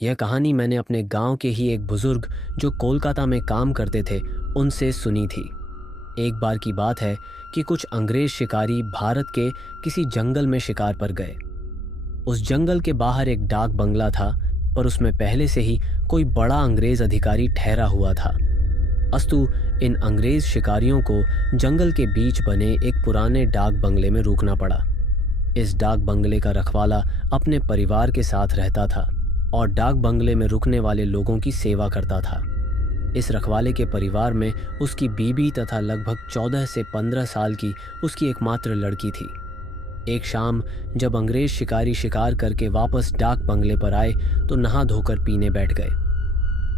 यह कहानी मैंने अपने गांव के ही एक बुजुर्ग जो कोलकाता में काम करते थे उनसे सुनी थी। एक बार की बात है कि कुछ अंग्रेज शिकारी भारत के किसी जंगल में शिकार पर गए। उस जंगल के बाहर एक डाक बंगला था, पर उसमें पहले से ही कोई बड़ा अंग्रेज अधिकारी ठहरा हुआ था। अस्तु इन अंग्रेज शिकारियों को जंगल के बीच बने एक पुराने डाक बंगले में रुकना पड़ा। इस डाक बंगले का रखवाला अपने परिवार के साथ रहता था और डाक बंगले में रुकने वाले लोगों की सेवा करता था। इस रखवाले के परिवार में उसकी बीबी तथा लगभग 14 से 15 साल की उसकी एकमात्र लड़की थी। एक शाम जब अंग्रेज शिकारी शिकार करके वापस डाक बंगले पर आए तो नहा धोकर पीने बैठ गए।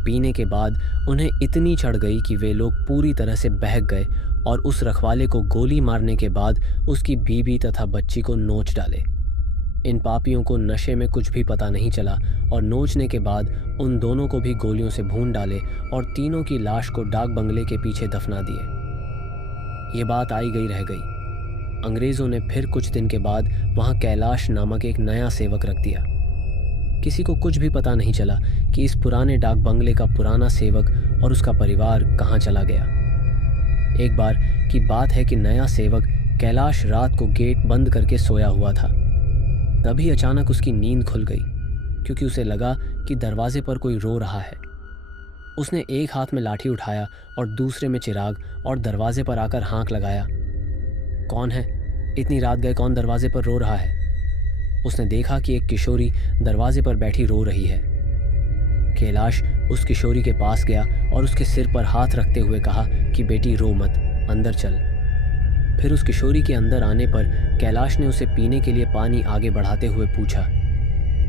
पीने के बाद उन्हें इतनी चढ़ गई कि वे लोग पूरी तरह से बहक गए और उस रखवाले को गोली मारने के बाद उसकी बीबी तथा बच्ची को नोच डाले। इन पापियों को नशे में कुछ भी पता नहीं चला और नोचने के बाद उन दोनों को भी गोलियों से भून डाले और तीनों की लाश को डाक बंगले के पीछे दफना दिए। ये बात आई गई रह गई। अंग्रेजों ने फिर कुछ दिन के बाद वहां कैलाश नामक एक नया सेवक रख दिया। किसी को कुछ भी पता नहीं चला कि इस पुराने डाक बंगले का पुराना सेवक और उसका परिवार कहाँ चला गया। एक बार की बात है कि नया सेवक कैलाश रात को गेट बंद करके सोया हुआ था। तभी अचानक उसकी नींद खुल गई, क्योंकि उसे लगा कि दरवाजे पर कोई रो रहा है। उसने एक हाथ में लाठी उठाया और दूसरे में चिराग और दरवाजे पर आकर हाँक लगाया। कौन है? इतनी रात गए कौन दरवाजे पर रो रहा है? उसने देखा कि एक किशोरी दरवाजे पर बैठी रो रही है। कैलाश उस किशोरी के पास गया और उसके सिर पर हाथ रखते हुए कहा कि बेटी रो मत, अंदर चल। फिर उस किशोरी के अंदर आने पर कैलाश ने उसे पीने के लिए पानी आगे बढ़ाते हुए पूछा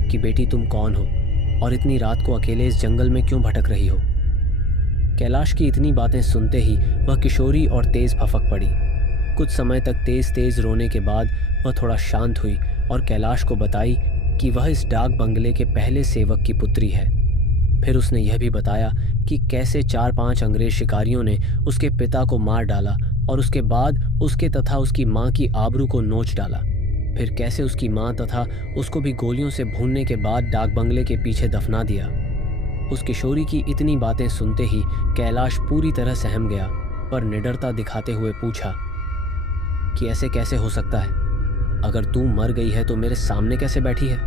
कि बेटी तुम कौन हो और इतनी रात को अकेले इस जंगल में क्यों भटक रही हो? कैलाश की इतनी बातें सुनते ही वह किशोरी और तेज फपक पड़ी। कुछ समय तक तेज तेज रोने के बाद वह थोड़ा शांत हुई और कैलाश को बताई कि वह इस डाक बंगले के पहले सेवक की पुत्री है। फिर उसने यह भी बताया कि कैसे 4-5 अंग्रेज शिकारियों ने उसके पिता को मार डाला और उसके बाद उसके तथा उसकी मां की आबरू को नोच डाला। फिर कैसे उसकी मां तथा उसको भी गोलियों से भूनने के बाद डाक बंगले के पीछे दफना दिया। उस किशोरी की इतनी बातें सुनते ही कैलाश पूरी तरह सहम गया, पर निडरता दिखाते हुए पूछा कि ऐसे कैसे हो सकता है? अगर तू मर गई है तो मेरे सामने कैसे बैठी है?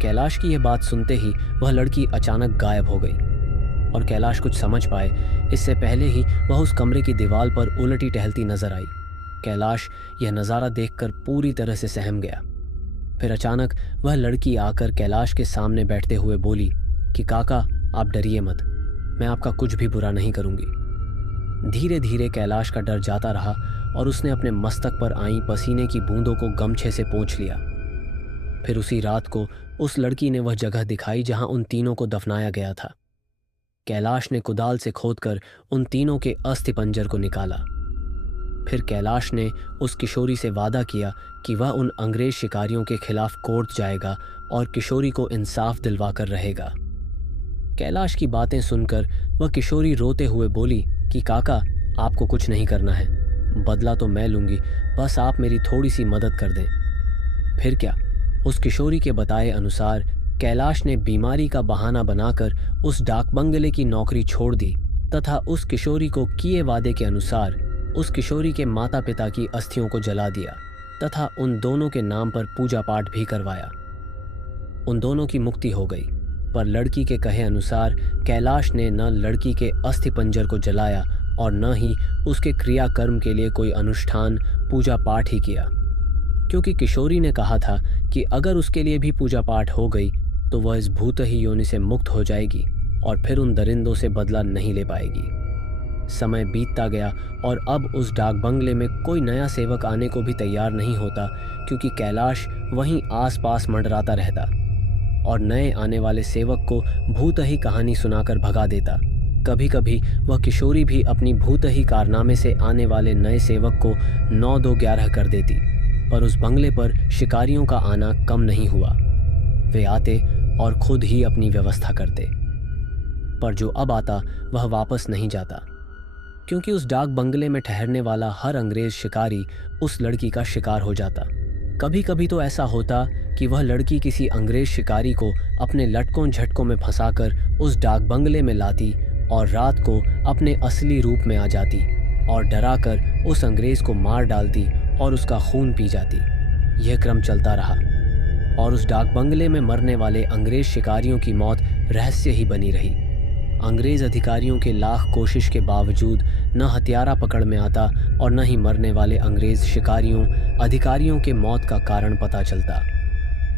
कैलाश की यह बात सुनते ही वह लड़की अचानक गायब हो गई और कैलाश कुछ समझ पाए इससे पहले ही वह उस कमरे की दीवार पर उलटी टहलती नजर आई। कैलाश यह नज़ारा देखकर पूरी तरह से सहम गया। फिर अचानक वह लड़की आकर कैलाश के सामने बैठते हुए बोली कि काका आप डरिए मत, मैं आपका कुछ भी बुरा नहीं करूंगी। धीरे धीरे कैलाश का डर जाता रहा और उसने अपने मस्तक पर आई पसीने की बूंदों को गमछे से पोंछ लिया। फिर उसी रात को उस लड़की ने वह जगह दिखाई जहां उन तीनों को दफनाया गया था। कैलाश ने कुदाल से खोदकर उन तीनों के अस्थिपंजर को निकाला। फिर कैलाश ने उस किशोरी से वादा किया कि वह उन अंग्रेज शिकारियों के खिलाफ कोर्ट जाएगा और किशोरी को इंसाफ दिलवाकर रहेगा। कैलाश की बातें सुनकर वह किशोरी रोते हुए बोली कि काका आपको कुछ नहीं करना है, बदला तो मैं लूंगी, बस आप मेरी थोड़ी सी मदद कर दें। फिर क्या, उस किशोरी के बताए अनुसार कैलाश ने बीमारी का बहाना बनाकर उस डाक बंगले की नौकरी छोड़ दी तथा उस किशोरी को किए वादे के अनुसार उस किशोरी के माता पिता की अस्थियों को जला दिया तथा उन दोनों के नाम पर पूजा पाठ भी करवाया। उन दोनों की मुक्ति हो गई, पर लड़की के कहे अनुसार कैलाश ने न लड़की के अस्थिपंजर को जलाया और न ही उसके क्रियाकर्म के लिए कोई अनुष्ठान पूजा पाठ ही किया, क्योंकि किशोरी ने कहा था कि अगर उसके लिए भी पूजा पाठ हो गई तो वह इस भूत ही योनि से मुक्त हो जाएगी और फिर उन दरिंदों से बदला नहीं ले पाएगी। समय बीतता गया और अब उस डाक बंगले में कोई नया सेवक आने को भी तैयार नहीं होता, क्योंकि कैलाश वहीं आसपास मंडराता रहता और नए आने वाले सेवक को भूत ही कहानी सुनाकर भगा देता। कभी कभी वह किशोरी भी अपनी भूत ही कारनामे से आने वाले नए सेवक को 9-2-11 कर देती, पर उस बंगले पर शिकारियों का आना कम नहीं हुआ। वे आते और खुद ही अपनी व्यवस्था करते, पर जो अब आता वह वापस नहीं जाता, क्योंकि उस डाक बंगले में ठहरने वाला हर अंग्रेज शिकारी उस लड़की का शिकार हो जाता। कभी कभी तो ऐसा होता कि वह लड़की किसी अंग्रेज शिकारी को अपने लटकों झटकों में फंसाकर उस डाक बंगले में लाती और रात को अपने असली रूप में आ जाती और डराकर उस अंग्रेज को मार डालती और उसका खून पी जाती। यह क्रम चलता रहा और उस डाक बंगले में मरने वाले अंग्रेज शिकारियों की मौत रहस्य ही बनी रही। अंग्रेज अधिकारियों के लाख कोशिश के बावजूद न हत्यारा पकड़ में आता और न ही मरने वाले अंग्रेज शिकारियों अधिकारियों के मौत का कारण पता चलता।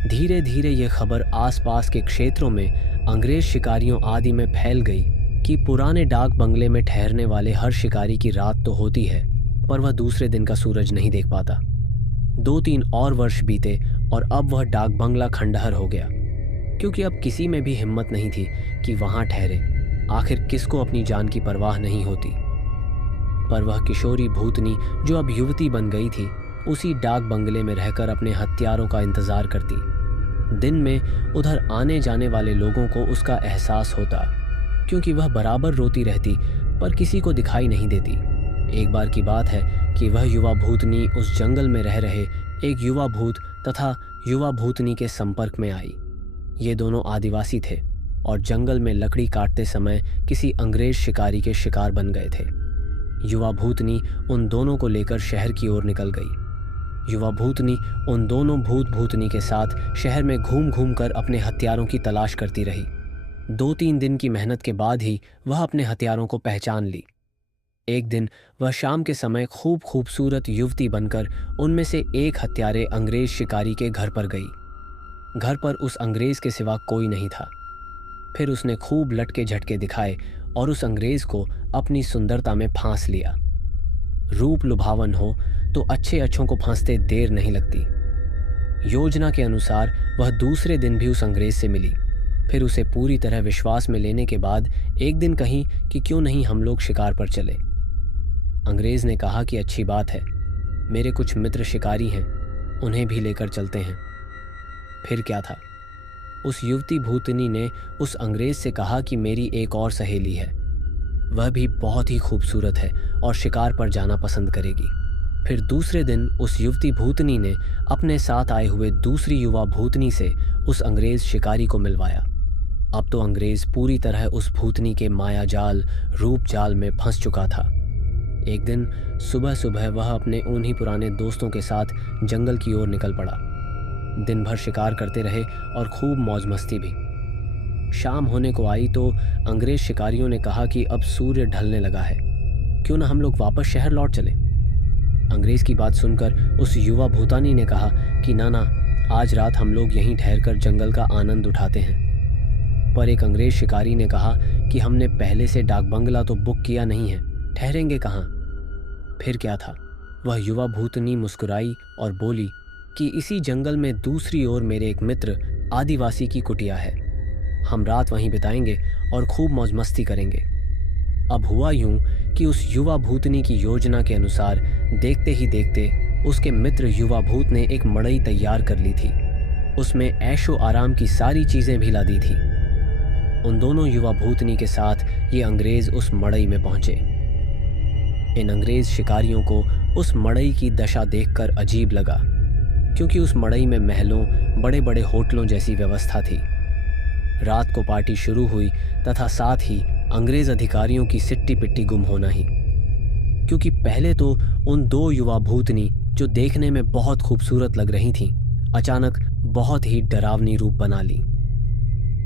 धीरे धीरे यह खबर आसपास के क्षेत्रों में अंग्रेज शिकारियों आदि में फैल गई कि पुराने डाक बंगले में ठहरने वाले हर शिकारी की रात तो होती है, पर वह दूसरे दिन का सूरज नहीं देख पाता। 2-3 और वर्ष बीते और अब वह डाक बंगला खंडहर हो गया, क्योंकि अब किसी में भी हिम्मत नहीं थी कि वहां ठहरे। आखिर किसको अपनी जान की परवाह नहीं होती। पर वह किशोरी भूतनी जो अब युवती बन गई थी, उसी डाक बंगले में रहकर अपने हत्यारों का इंतजार करती। दिन में उधर आने जाने वाले लोगों को उसका एहसास होता, क्योंकि वह बराबर रोती रहती पर किसी को दिखाई नहीं देती। एक बार की बात है कि वह युवा भूतनी उस जंगल में रह रहे एक युवा भूत तथा युवा भूतनी के संपर्क में आई। ये दोनों आदिवासी थे और जंगल में लकड़ी काटते समय किसी अंग्रेज शिकारी के शिकार बन गए थे। युवा भूतनी उन दोनों को लेकर शहर की ओर निकल गई। युवा भूतनी उन दोनों भूत भूतनी के साथ शहर में घूम घूम कर अपने हथियारों की तलाश करती रही। 2-3 दिन की मेहनत के बाद ही वह अपने हथियारों को पहचान ली। एक दिन वह शाम के समय खूब खूबसूरत युवती बनकर उनमें से एक हत्यारे अंग्रेज शिकारी के घर पर गई। घर पर उस अंग्रेज के सिवा कोई नहीं था। फिर उसने खूब लटके झटके दिखाए और उस अंग्रेज को अपनी सुंदरता में फांस लिया। रूप लुभावन हो तो अच्छे अच्छों को फांसते देर नहीं लगती। योजना के अनुसार वह दूसरे दिन भी उस अंग्रेज से मिली। फिर उसे पूरी तरह विश्वास में लेने के बाद एक दिन कही कि क्यों नहीं हम लोग शिकार पर चले। अंग्रेज ने कहा कि अच्छी बात है, मेरे कुछ मित्र शिकारी हैं, उन्हें भी लेकर चलते हैं। फिर क्या था, उस युवती भूतनी ने उस अंग्रेज से कहा कि मेरी एक और सहेली है, वह भी बहुत ही खूबसूरत है और शिकार पर जाना पसंद करेगी। फिर दूसरे दिन उस युवती भूतनी ने अपने साथ आए हुए दूसरी युवा भूतनी से उस अंग्रेज शिकारी को मिलवाया। अब तो अंग्रेज पूरी तरह उस भूतनी के माया जाल रूप जाल में फंस चुका था। एक दिन सुबह सुबह वह अपने उन्हीं पुराने दोस्तों के साथ जंगल की ओर निकल पड़ा। दिन भर शिकार करते रहे और खूब मौज मस्ती भी। शाम होने को आई तो अंग्रेज शिकारियों ने कहा कि अब सूर्य ढलने लगा है, क्यों ना हम लोग वापस शहर लौट चले। अंग्रेज की बात सुनकर उस युवा भूतानी ने कहा कि ना, आज रात हम लोग यहीं ठहरकर जंगल का आनंद उठाते हैं। पर एक अंग्रेज शिकारी ने कहा कि हमने पहले से डाक बंगला तो बुक किया नहीं है, ठहरेंगे कहाँ। फिर क्या था, वह युवा भूतनी मुस्कुराई और बोली कि इसी जंगल में दूसरी ओर मेरे एक मित्र आदिवासी की कुटिया है, हम रात वहीं बिताएंगे और खूब मौज मस्ती करेंगे। अब हुआ यूं कि उस युवा भूतनी की योजना के अनुसार देखते ही देखते उसके मित्र युवा भूत ने एक मड़ई तैयार कर ली थी। उसमें ऐशो आराम की सारी चीजें भी ला दी थी। उन दोनों युवा भूतनी के साथ ये अंग्रेज उस मड़ई में पहुंचे। इन अंग्रेज शिकारियों को उस मड़ई की दशा देखकर अजीब लगा, क्योंकि उस मड़ई में महलों बड़े बड़े होटलों जैसी व्यवस्था थी। रात को पार्टी शुरू हुई तथा साथ ही अंग्रेज अधिकारियों की सिट्टी पिट्टी गुम होना ही, क्योंकि पहले तो उन दो युवा भूतनी जो देखने में बहुत खूबसूरत लग रही थीं, अचानक बहुत ही डरावनी रूप बना ली।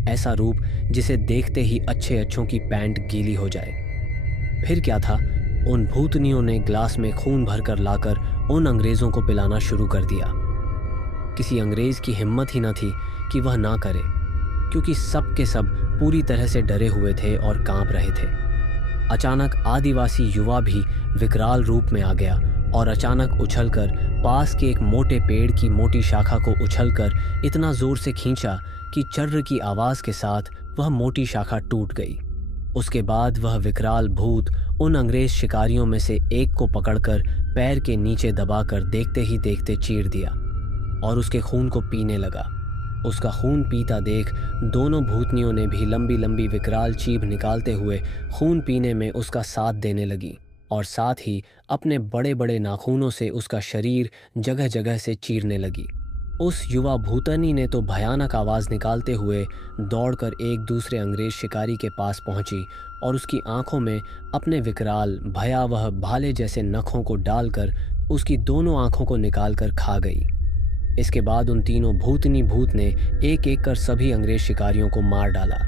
ऐसा रूप जिसे देखते ही अच्छे अच्छों की पैंट गीली हो जाए। फिर क्या था, उन भूतनियों ने ग्लास में खून भरकर लाकर उन अंग्रेजों को पिलाना शुरू कर दिया। किसी अंग्रेज की हिम्मत ही न थी कि वह ना करे, क्योंकि सब के सब पूरी तरह से डरे हुए थे और कांप रहे थे। अचानक आदिवासी युवा भी विकराल रूप में आ गया और अचानक उछलकर पास के एक मोटे पेड़ की मोटी शाखा को उछलकर इतना जोर से खींचा कि चर्र की आवाज के साथ वह मोटी शाखा टूट गई। उसके बाद वह विकराल भूत उन अंग्रेज शिकारियों में से एक को पकड़कर पैर के नीचे दबाकर देखते ही देखते चीर दिया और उसके खून को पीने लगा। उसका खून पीता देख दोनों भूतनियों ने भी लंबी लंबी विकराल चीभ निकालते हुए खून पीने में उसका साथ देने लगी और साथ ही अपने बड़े बड़े नाखूनों से उसका शरीर जगह जगह से चीरने लगी। उस युवा भूतनी ने तो भयानक आवाज़ निकालते हुए दौड़कर एक दूसरे अंग्रेज शिकारी के पास पहुंची और उसकी आंखों में अपने विकराल भयावह भाले जैसे नखों को डालकर उसकी दोनों आंखों को निकालकर खा गई। इसके बाद उन तीनों भूतनी भूत ने एक एक कर सभी अंग्रेज शिकारियों को मार डाला।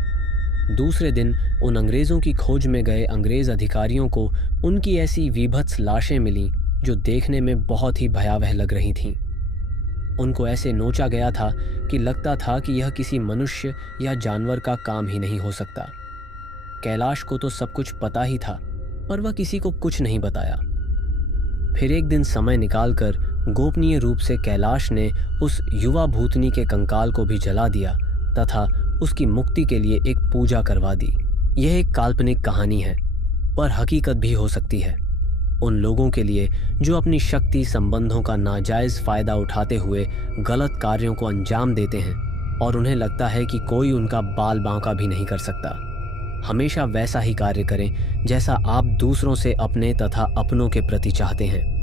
दूसरे दिन उन अंग्रेज़ों की खोज में गए अंग्रेज़ अधिकारियों को उनकी ऐसी वीभत्स लाशें मिलीं जो देखने में बहुत ही भयावह लग रही थीं। उनको ऐसे नोचा गया था कि लगता था कि यह किसी मनुष्य या जानवर का काम ही नहीं हो सकता। कैलाश को तो सब कुछ पता ही था, पर वह किसी को कुछ नहीं बताया। फिर एक दिन समय निकालकर गोपनीय रूप से कैलाश ने उस युवा भूतनी के कंकाल को भी जला दिया तथा उसकी मुक्ति के लिए एक पूजा करवा दी। यह एक काल्पनिक कहानी है, पर हकीकत भी हो सकती है। उन लोगों के लिए जो अपनी शक्ति संबंधों का नाजायज़ फ़ायदा उठाते हुए गलत कार्यों को अंजाम देते हैं और उन्हें लगता है कि कोई उनका बाल बांका भी नहीं कर सकता। हमेशा वैसा ही कार्य करें जैसा आप दूसरों से अपने तथा अपनों के प्रति चाहते हैं।